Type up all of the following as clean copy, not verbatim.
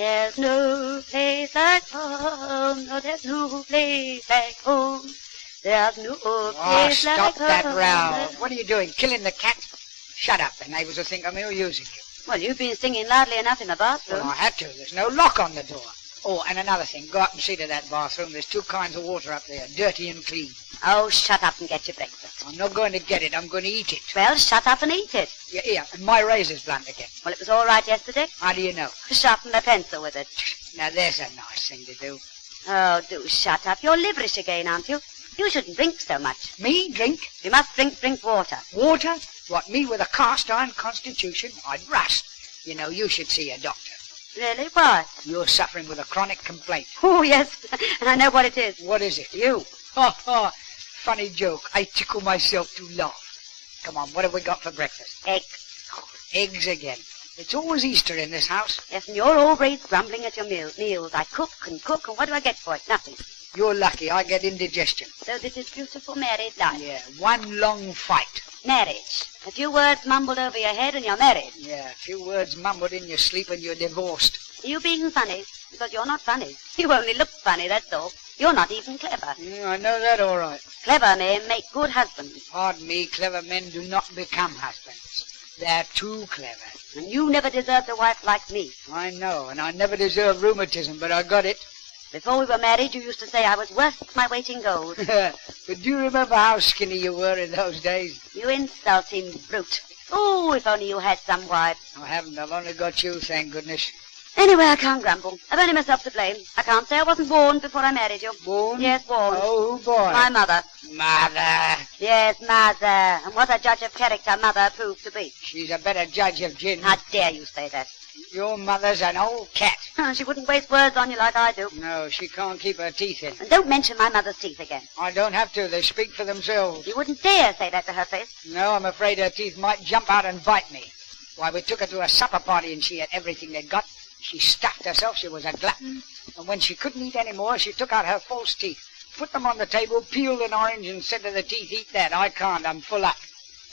There's no place like home. No, there's no place like home. There's no place like home. Stop that row. What are you doing, killing the cat? Shut up, the neighbours will think I'm ill-using you. Well, you've been singing loudly enough in the bathroom. Well, I had to. There's no lock on the door. Oh, and another thing. Go up and see to that bathroom. There's 2 kinds of water up there, dirty and clean. Oh, shut up and get your breakfast. I'm not going to get it. I'm going to eat it. Well, shut up and eat it. Yeah, and my razor's blunt again. Well, it was all right yesterday. How do you know? Sharpen the pencil with it. Now, there's a nice thing to do. Oh, do shut up. You're liverish again, aren't you? You shouldn't drink so much. Me? Drink? You must drink water. Water? What, me with a cast-iron constitution? I'd rust. You know, you should see a doctor. Really? Why? You're suffering with a chronic complaint. Oh, yes. And I know what it is. What is it? You. Ha, ha. Funny joke. I tickle myself to laugh. Come on, what have we got for breakfast? Eggs. Eggs again. It's always Easter in this house. Yes, and you're always grumbling at your meals. I cook, and what do I get for it? Nothing. You're lucky. I get indigestion. So this is beautiful married life. Yeah, one long fight. Marriage. A few words mumbled over your head and you're married. Yeah, a few words mumbled in your sleep and you're divorced. Are you being funny? Because you're not funny. You only look funny, that's all. You're not even clever. I know that all right. Clever men make good husbands. Pardon me, clever men do not become husbands. They're too clever. And you never deserved a wife like me. I know, and I never deserved rheumatism, but I got it. Before we were married, you used to say I was worth my weight in gold. But do you remember how skinny you were in those days? You insulting brute. Oh, if only you had some wife. I haven't. I've only got you, thank goodness. Anyway, I can't grumble. I've only myself to blame. I can't say I wasn't warned before I married you. Warned? Yes, warned. Oh, boy. My mother. Mother. Yes, mother. And what a judge of character mother proved to be. She's a better judge of gin. How dare you say that? Your mother's an old cat. She wouldn't waste words on you like I do. No, she can't keep her teeth in. And don't mention my mother's teeth again. I don't have to. They speak for themselves. You wouldn't dare say that to her face. No, I'm afraid her teeth might jump out and bite me. Why, we took her to a supper party and she had everything they'd got. She stuffed herself. She was a glutton. And when she couldn't eat any more, she took out her false teeth, put them on the table, peeled an orange and said to the teeth, "Eat that. I can't. I'm full up."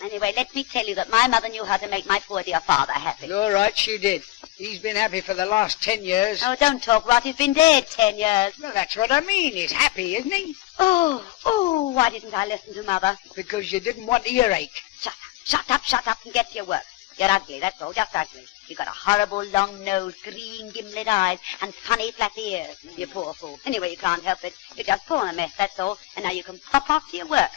Anyway, let me tell you that my mother knew how to make my poor dear father happy. You're right, she did. He's been happy for the last 10 years. Oh, don't talk rot. He's been dead 10 years. Well, that's what I mean. He's happy, isn't he? Oh, why didn't I listen to Mother? Because you didn't want earache. Shut up and get to your work. You're ugly, that's all, just ugly. You've got a horrible long nose, green gimlet eyes, and funny flat ears. You poor fool. Anyway, you can't help it. You're just born a mess, that's all. And now you can pop off to your work.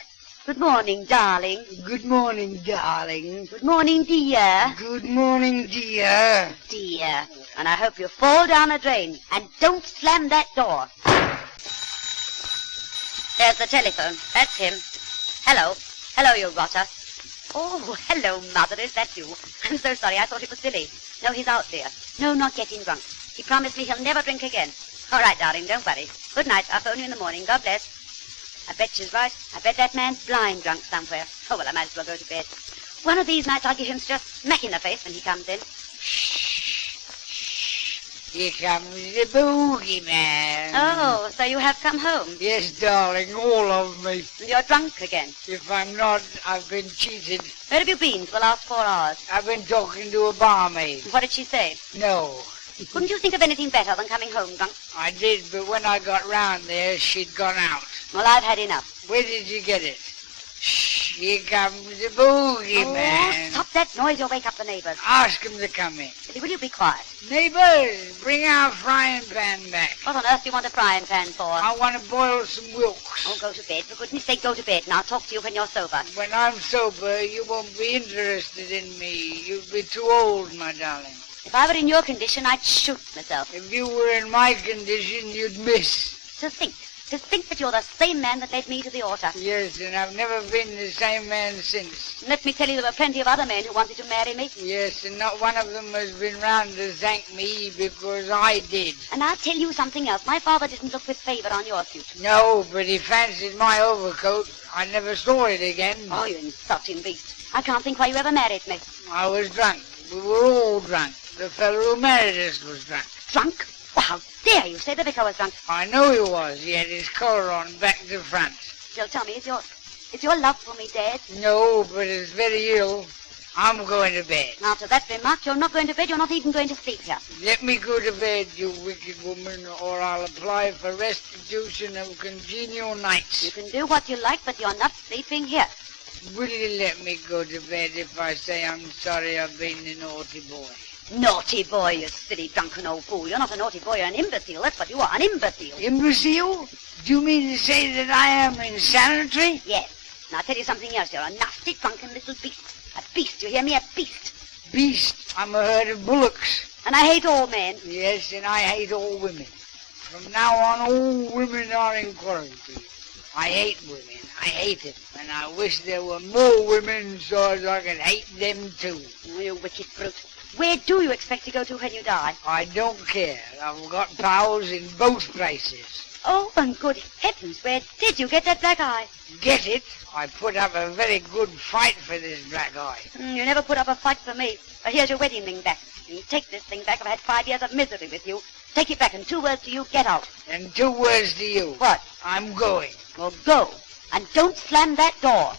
Good morning, darling. Good morning, darling. Good morning, dear. Good morning, dear. Dear. And I hope you fall down the drain. And don't slam that door. There's the telephone. That's him. Hello. Hello, you rotter. Oh, hello, Mother. Is that you? I'm so sorry. I thought it was Billy. No, he's out there. No, not getting drunk. He promised me he'll never drink again. All right, darling, don't worry. Good night. I'll phone you in the morning. God bless. I bet she's right. I bet that man's blind drunk somewhere. Oh, well, I might as well go to bed. One of these nights I'll give him just a smack in the face when he comes in. Here comes the boogeyman. Oh, so you have come home. Yes, darling, all of me. And you're drunk again. If I'm not, I've been cheated. Where have you been for the last 4 hours? I've been talking to a barmaid. What did she say? No. Couldn't you think of anything better than coming home drunk? I did, but when I got round there, she'd gone out. Well, I've had enough. Where did you get it? Shh, here comes the boogeyman. Oh, stop that noise. You'll wake up the neighbors. Ask him to come in. Will you be quiet? Neighbors, bring our frying pan back. What on earth do you want a frying pan for? I want to boil some wilks. Oh, go to bed. For goodness sake, go to bed, and I'll talk to you when you're sober. When I'm sober, you won't be interested in me. You'll be too old, my darling. If I were in your condition, I'd shoot myself. If you were in my condition, you'd miss. To think that you're the same man that led me to the altar. Yes, and I've never been the same man since. Let me tell you, there were plenty of other men who wanted to marry me. Yes, and not one of them has been round to thank me because I did. And I'll tell you something else. My father didn't look with favour on your future. No, but he fancied my overcoat. I never saw it again. Oh, you insulting beast. I can't think why you ever married me. I was drunk. We were all drunk. The fellow who married us was drunk. Drunk? Well, how dare you say the vicar was drunk? I know he was. He had his collar on back to front. Still, tell me, is your love for me dead? No, but it's very ill. I'm going to bed. After that remark, you're not going to bed, you're not even going to sleep here. Let me go to bed, you wicked woman, or I'll apply for restitution of congenial nights. You can do what you like, but you're not sleeping here. Will you let me go to bed if I say I'm sorry I've been a naughty boy? Naughty boy, you silly drunken old fool. You're not a naughty boy, you're an imbecile. That's what you are, an imbecile. Imbecile? Do you mean to say that I am insanitary? Yes. Now I'll tell you something else. You're a nasty, drunken little beast. A beast, you hear me? A beast. Beast? I'm a herd of bullocks. And I hate all men. Yes, and I hate all women. From now on, all women are in quarantine. I hate women. I hate them. And I wish there were more women so as I could hate them too. Oh, you wicked brute. Where do you expect to go to when you die? I don't care. I've got pals in both places. Oh, and good heavens, where did you get that black eye? Get it? I put up a very good fight for this black eye. You never put up a fight for me. But here's your wedding ring back. You take this thing back. I've had 5 years of misery with you. Take it back, and 2 words to you, get out. And 2 words to you. What? I'm going. Well, go. And don't slam that door.